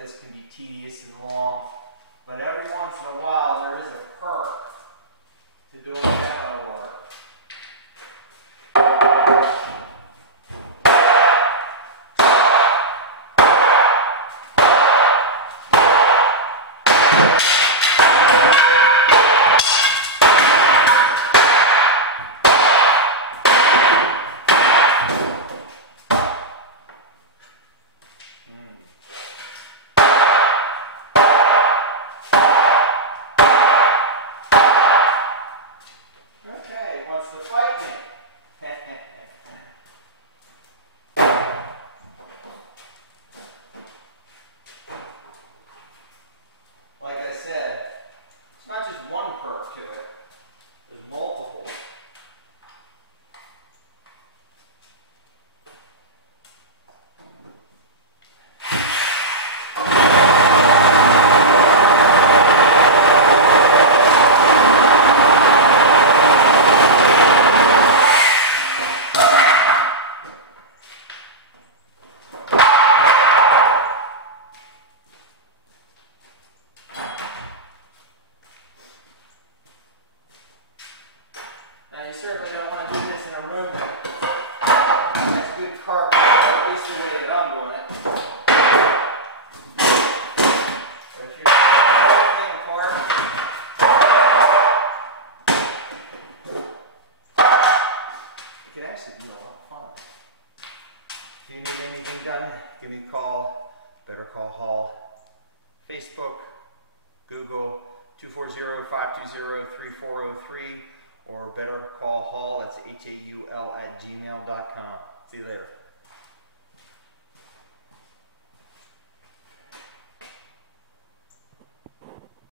this can be tedious and long, but every once in a while there is a perk to doing demo work. You certainly don't want to do this in a room that has good carpet, at least the way that I'm doing it. But you're taking everything apart. It can actually be a lot of fun. If you need anything done, give me a call. Better Call Hall. Facebook, Google, 240-520-3403. Or Better Call Hall, that's HAUL @gmail.com. See you later.